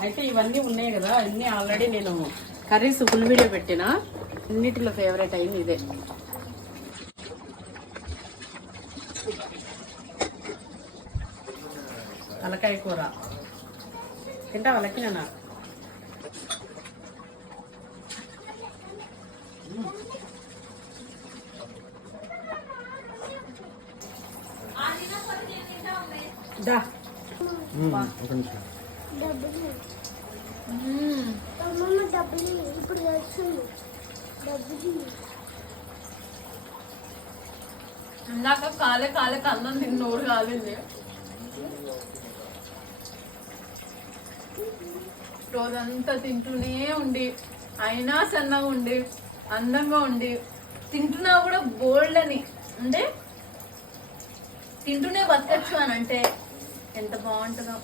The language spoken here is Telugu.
అయితే ఇవన్నీ ఉన్నాయి కదా అన్నీ ఆల్రెడీ నేను కర్రీస్ ఫుల్ వీడియో పెట్టిన అన్నిటిలో ఫేవరెట్ అయింది ఇదే తలకాయ కూర తింటా వాళ్ళకి నేను దా అమ్మమ్మ డబ్బులు. ఇప్పుడు తెస్తుంది డబ్బులు. ఇందాక కాలే కాలే అన్నం తిన్నోడు కాలింది. రోజంతా తింటూనే ఉండి అయినా సన్నగా ఉండి అందంగా ఉండి తింటున్నా కూడా బోల్డ్ అని. అంటే తింటూనే బతకచ్చు అని అంటే ఎంత బాగుంటుందో.